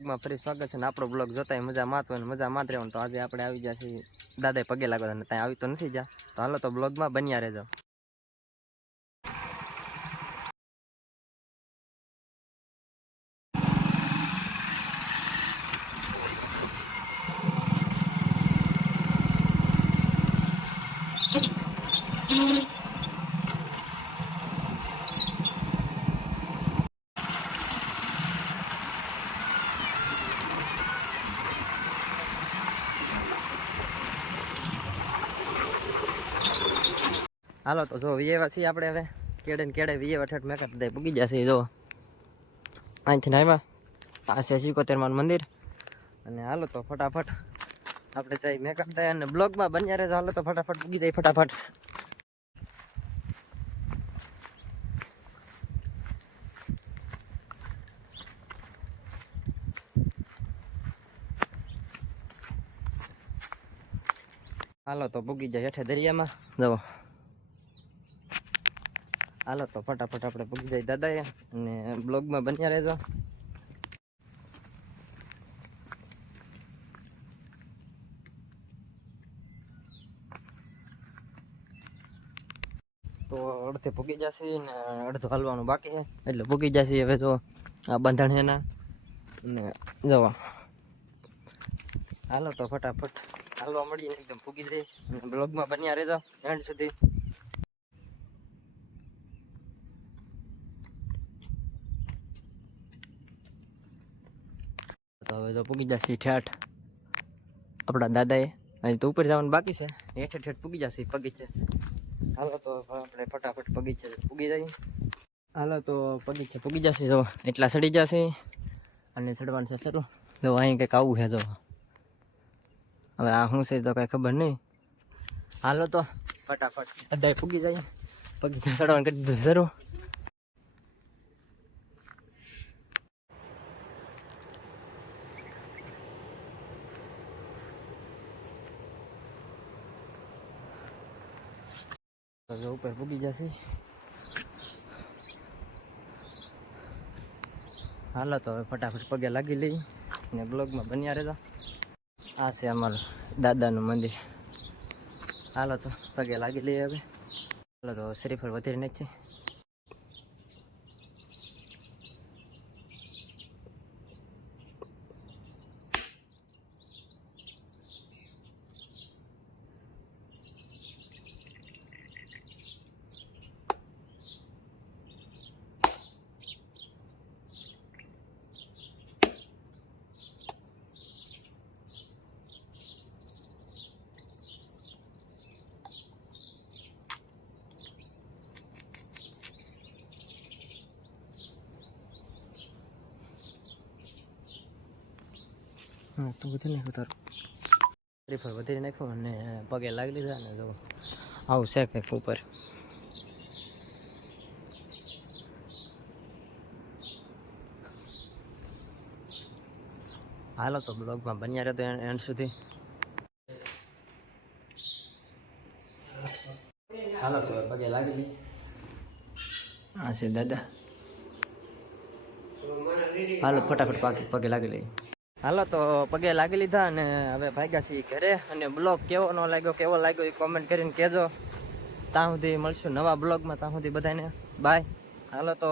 માં ફરી સ્વાગત છે ને આપણો બ્લોગ જોતા મજા માતો અને મજા માત રહેવાનું. તો આજે આપણે આવી ગયા છીએ દાદાએ પગે લાગો અને ત્યાં આવી તો નથી જા તો હાલો તો બ્લોગમાં બન્યા રહેજો. હાલો, તો જો વિયેવા છીએ આપણે હવે. કેડે ને કેડે વિયેવા ઠેઠ મેકઅપ દે પૂગી જશે જો. અહીંથી નાયમાં આ છે સિકોતેરમાં મંદિર. અને હાલો, તો ફટાફટ આપણે જઈ મેકઅપ થાય અને બ્લોગમાં બન્યા રહેજો. હાલો, તો ફટાફટ પૂગી જાય, ફટાફટ. હાલો, તો પૂગી જાય હેઠે દરિયામાં. જવો હાલો તો ફટાફટ આપણે પૂગી જાય દાદાએ અને બ્લોગમાં બન્યા રહેજો. તો અડધે ભૂગી જશે ને અડધો હાલવાનું બાકી છે. એટલે ભૂગી જશે હવે જો આ બંધાણ એના ને જવા. હાલો તો ફટાફટ હાલવા મળીને એકદમ ભૂગી જઈ બ્લોગમાં બન્યા રહેજો. એન્ડ સુધી તો હવે તો પૂગી જશે ઠેઠ. આપણા દાદાએ. અહીં તો ઉપર જવાનું બાકી છે. હેઠે ઠેઠ પૂગી જશે, પગી છે. હાલો તો આપણે ફટાફટ પગી છે, પૂગી જાય. હાલો તો પગી છે, પૂગી જશે જો. એટલા સડી જશે. અને સડવાનું છે શરૂ જો અહીં કંઈક આવું છે જો. હવે આ શું છે તો કાંઈ ખબર નહીં. હાલો તો ફટાફટ બધાય પૂગી જાય. પગી સડવાનું કરી દીધું શરૂ હવે ઉપર પૂગી જશે. હાલો તો હવે ફટાફટ પગે લાગી લઈ અને બ્લોગમાં બન્યા રહેતા આ છે અમારું દાદાનું મંદિર. હાલો તો પગે લાગી લઈએ હવે. હાલો તો શ્રીફળ વધારી નાખીએ. હા તો બધું નાખ્યું તારું. શ્રીફળ વધારી નાખ્યું અને પગે લાગી લીધા ને તો આવું છે કંઈક ઉપર. હાલો તો બ્લોગમાં બન્યા રહેતો એન્ડ સુધી. હાલો તો પગે લાગી હા છે દાદા. હાલો ફટાફટ પાકી પગે લાગી લઈ હાલો તો પગે લાગી લીધા અને હવે ભાગ્યા છીએ ઘરે. અને બ્લોગ કેવો ન લાગ્યો, કેવો લાગ્યો એ કોમેન્ટ કરીને કહેજો. ત્યાં સુધી મળશું નવા બ્લોગમાં. ત્યાં સુધી બધાને બાય હાલો તો